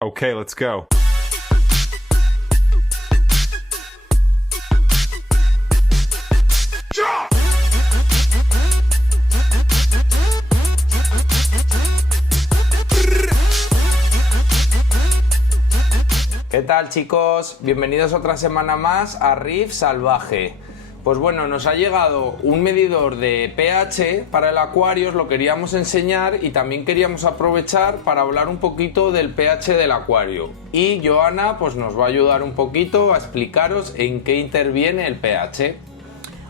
Okay, let's go. ¿Qué tal, chicos? Bienvenidos otra semana más a Riff Salvaje. Pues bueno, nos ha llegado un medidor de pH para el acuario, os lo queríamos enseñar y también queríamos aprovechar para hablar un poquito del pH del acuario. Y Joana pues nos va a ayudar un poquito a explicaros en qué interviene el pH.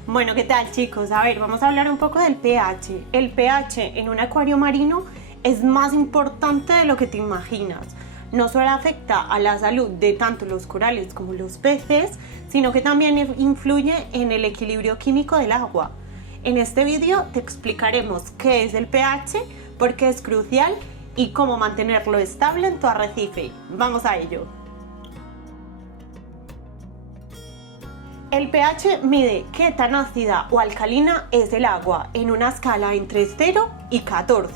Bueno, ¿qué tal, chicos? A ver, vamos a hablar un poco del pH. El pH en un acuario marino es más importante de lo que te imaginas. No solo afecta a la salud de tanto los corales como los peces, sino que también influye en el equilibrio químico del agua. En este vídeo te explicaremos qué es el pH, por qué es crucial y cómo mantenerlo estable en tu arrecife. ¡Vamos a ello! El pH mide qué tan ácida o alcalina es el agua en una escala entre 0 y 14.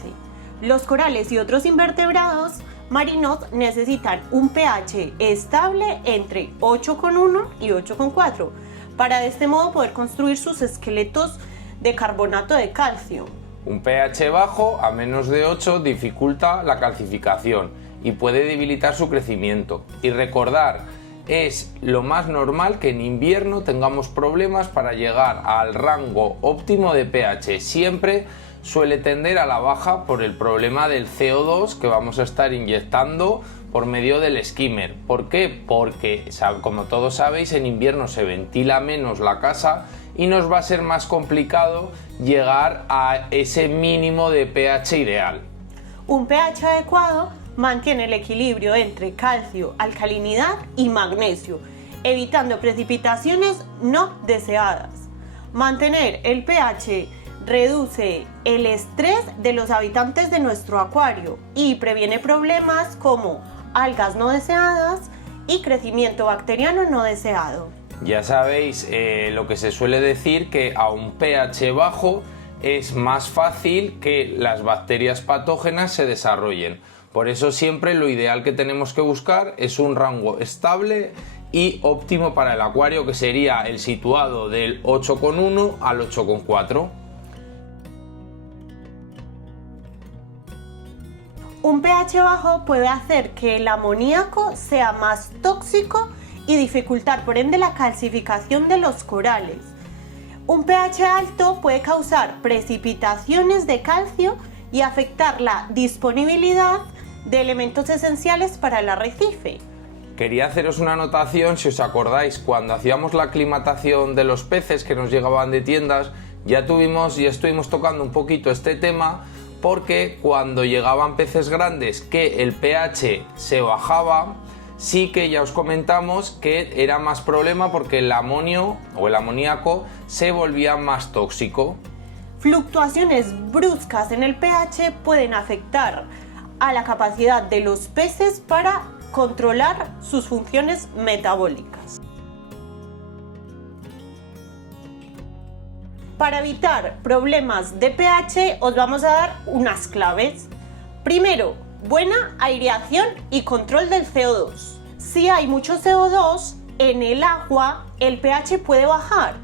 Los corales y otros invertebrados marinos necesitan un pH estable entre 8,1 y 8,4 para de este modo poder construir sus esqueletos de carbonato de calcio. Un pH bajo a menos de 8 dificulta la calcificación y puede debilitar su crecimiento. Y recordar, es lo más normal que en invierno tengamos problemas para llegar al rango óptimo de pH. Siempre suele tender a la baja por el problema del CO2 que vamos a estar inyectando por medio del skimmer. ¿Por qué? Porque, como todos sabéis, en invierno se ventila menos la casa y nos va a ser más complicado llegar a ese mínimo de pH ideal. Un pH adecuado mantiene el equilibrio entre calcio, alcalinidad y magnesio, evitando precipitaciones no deseadas. Mantener el pH reduce el estrés de los habitantes de nuestro acuario y previene problemas como algas no deseadas y crecimiento bacteriano no deseado. Ya sabéis lo que se suele decir, que a un pH bajo es más fácil que las bacterias patógenas se desarrollen. Por eso siempre lo ideal que tenemos que buscar es un rango estable y óptimo para el acuario, que sería el situado del 8,1 al 8,4. Un pH bajo puede hacer que el amoníaco sea más tóxico y dificultar por ende la calcificación de los corales. Un pH alto puede causar precipitaciones de calcio y afectar la disponibilidad de elementos esenciales para el arrecife. Quería haceros una anotación, si os acordáis, cuando hacíamos la aclimatación de los peces que nos llegaban de tiendas, ya estuvimos tocando un poquito este tema, porque cuando llegaban peces grandes que el pH se bajaba, sí que ya os comentamos que era más problema porque el amonio o el amoníaco se volvía más tóxico. Fluctuaciones bruscas en el pH pueden afectar a la capacidad de los peces para controlar sus funciones metabólicas. Para evitar problemas de pH os vamos a dar unas claves. Primero, buena aireación y control del CO2. Si hay mucho CO2 en el agua, el pH puede bajar.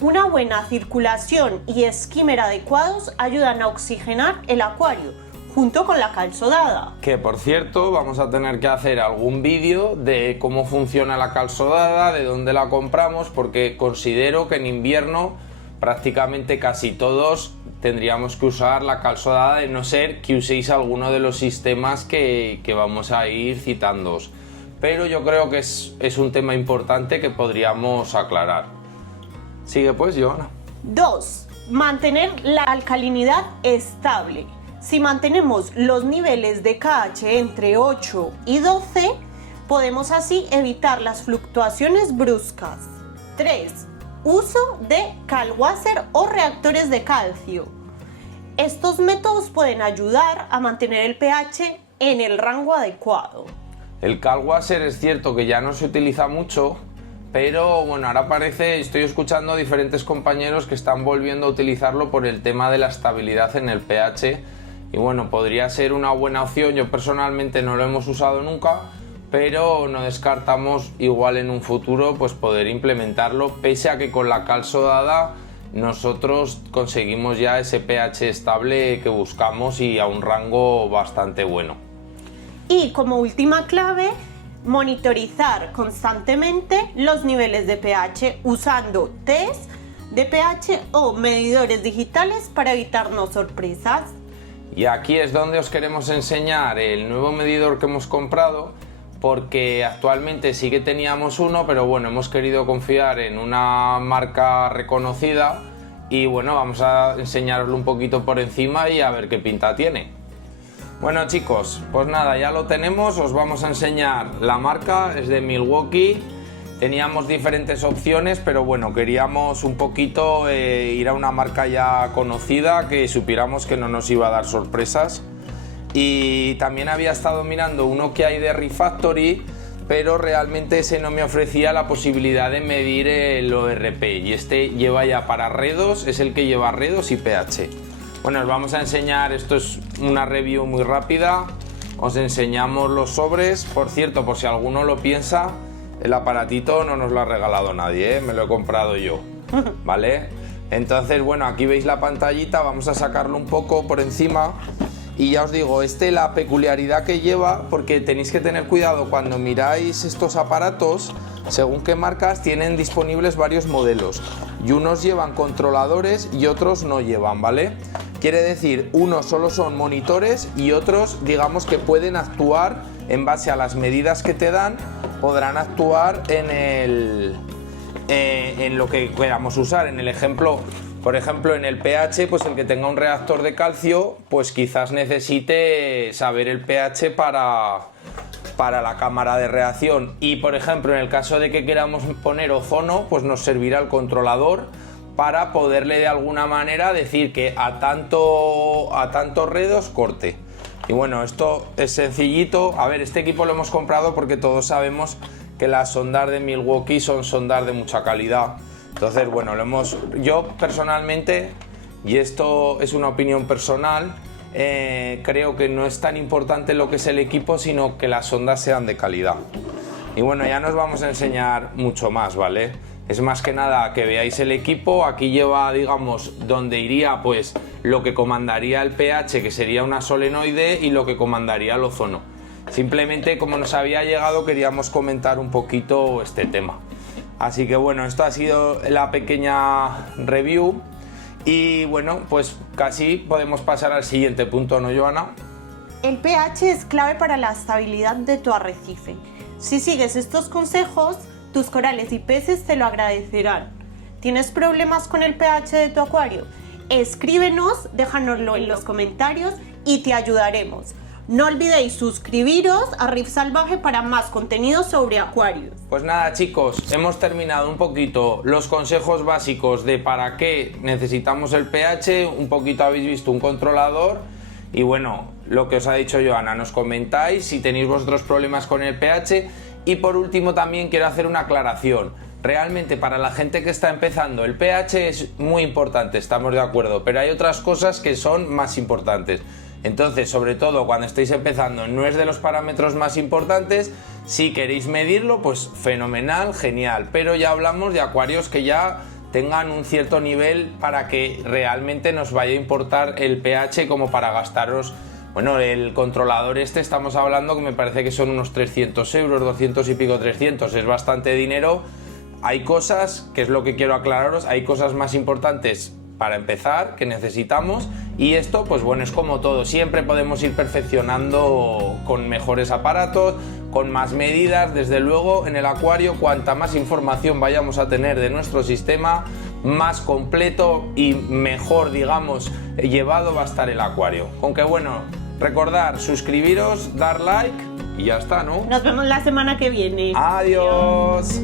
Una buena circulación y skimmer adecuados ayudan a oxigenar el acuario, junto con la cal sodada. Que por cierto, vamos a tener que hacer algún vídeo de cómo funciona la cal sodada, de dónde la compramos, porque considero que en invierno prácticamente casi todos tendríamos que usar la cal sodada, de no ser que uséis alguno de los sistemas que vamos a ir citándoos. Pero yo creo que es un tema importante que podríamos aclarar. Sigue pues, Joana. 2. Mantener la alcalinidad estable. Si mantenemos los niveles de KH entre 8 y 12, podemos así evitar las fluctuaciones bruscas. 3. Uso de Calwasser o reactores de calcio. Estos métodos pueden ayudar a mantener el pH en el rango adecuado. El Calwasser es cierto que ya no se utiliza mucho, pero bueno, ahora estoy escuchando a diferentes compañeros que están volviendo a utilizarlo por el tema de la estabilidad en el pH y bueno, podría ser una buena opción. Yo personalmente no lo hemos usado nunca, pero no descartamos igual en un futuro pues poder implementarlo, pese a que con la cal sodada nosotros conseguimos ya ese pH estable que buscamos y a un rango bastante bueno. Y como última clave, monitorizar constantemente los niveles de pH usando test de pH o medidores digitales para evitarnos sorpresas. Y aquí es donde os queremos enseñar el nuevo medidor que hemos comprado, porque actualmente sí que teníamos uno, pero bueno, hemos querido confiar en una marca reconocida y bueno, vamos a enseñaroslo un poquito por encima y a ver qué pinta tiene. Bueno chicos, pues nada, ya lo tenemos, os vamos a enseñar la marca, es de Milwaukee. Teníamos diferentes opciones, pero bueno, queríamos un poquito ir a una marca ya conocida, que supiéramos que no nos iba a dar sorpresas. Y también había estado mirando uno que hay de Refactory, pero realmente ese no me ofrecía la posibilidad de medir el ORP, y este lleva ya para redos, es el que lleva redos y pH. Bueno, os vamos a enseñar, esto es una review muy rápida, os enseñamos los sobres. Por cierto, por si alguno lo piensa, el aparatito no nos lo ha regalado nadie, me lo he comprado yo, ¿vale? Entonces, bueno, aquí veis la pantallita, vamos a sacarlo un poco por encima. Y ya os digo, la peculiaridad que lleva, porque tenéis que tener cuidado cuando miráis estos aparatos, según qué marcas tienen disponibles varios modelos, y unos llevan controladores y otros no llevan, ¿vale? Quiere decir, unos solo son monitores y otros, digamos que pueden actuar en base a las medidas que te dan, podrán actuar en lo que queramos usar. En el ejemplo, por ejemplo, en el pH, pues el que tenga un reactor de calcio, pues quizás necesite saber el pH para la cámara de reacción. Y por ejemplo, en el caso de que queramos poner ozono, pues nos servirá el controlador para poderle de alguna manera decir que a tantos redos corte. Y bueno, esto es sencillito. A ver, este equipo lo hemos comprado porque todos sabemos que las sondas de Milwaukee son sondas de mucha calidad. Entonces, bueno, yo personalmente, y esto es una opinión personal, creo que no es tan importante lo que es el equipo, sino que las sondas sean de calidad. Y bueno, ya nos vamos a enseñar mucho más, ¿vale? Es más que nada que veáis el equipo. Aquí lleva, digamos, donde iría pues lo que comandaría el pH, que sería una solenoide, y lo que comandaría el ozono. Simplemente, como nos había llegado, queríamos comentar un poquito este tema. Así que bueno, esto ha sido la pequeña review. Y bueno, pues casi podemos pasar al siguiente punto, ¿no, Joana? El pH es clave para la estabilidad de tu arrecife. Si sigues estos consejos, tus corales y peces te lo agradecerán. ¿Tienes problemas con el pH de tu acuario? Escríbenos, déjanoslo en los comentarios y te ayudaremos. No olvidéis suscribiros a Reef Salvaje para más contenido sobre acuarios. Pues nada chicos, hemos terminado un poquito los consejos básicos de para qué necesitamos el pH, un poquito habéis visto un controlador y bueno, lo que os ha dicho Joana, nos comentáis si tenéis vosotros problemas con el pH. Y por último también quiero hacer una aclaración. Realmente para la gente que está empezando el pH es muy importante, estamos de acuerdo, pero hay otras cosas que son más importantes. Entonces, sobre todo cuando estéis empezando, no es de los parámetros más importantes. Si queréis medirlo, pues fenomenal, genial, pero ya hablamos de acuarios que ya tengan un cierto nivel para que realmente nos vaya a importar el pH como para gastaros. Bueno, el controlador estamos hablando que me parece que son unos 300 euros, 200 y pico, 300, es bastante dinero. Hay cosas, que es lo que quiero aclararos, hay cosas más importantes para empezar que necesitamos, y esto pues bueno, es como todo, siempre podemos ir perfeccionando con mejores aparatos, con más medidas. Desde luego en el acuario, cuanta más información vayamos a tener de nuestro sistema, más completo y mejor, digamos, llevado va a estar el acuario. Aunque bueno, recordar, suscribiros, dar like y ya está, ¿no? Nos vemos la semana que viene. Adiós.